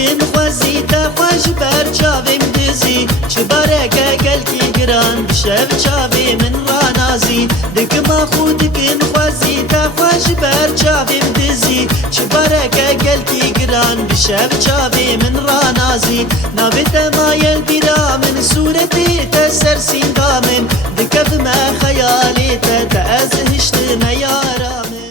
دکن خوزی تا خوش بر چاویم دزی چه بارکه گلکی گران بشب چاوی من را نازی دکما خود دکن خوزی تا خوش بر چاویم دزی چه بارکه گلکی گران بشب چاوی من را نازی نابت مایل بیرا من صورتی تسر سینگام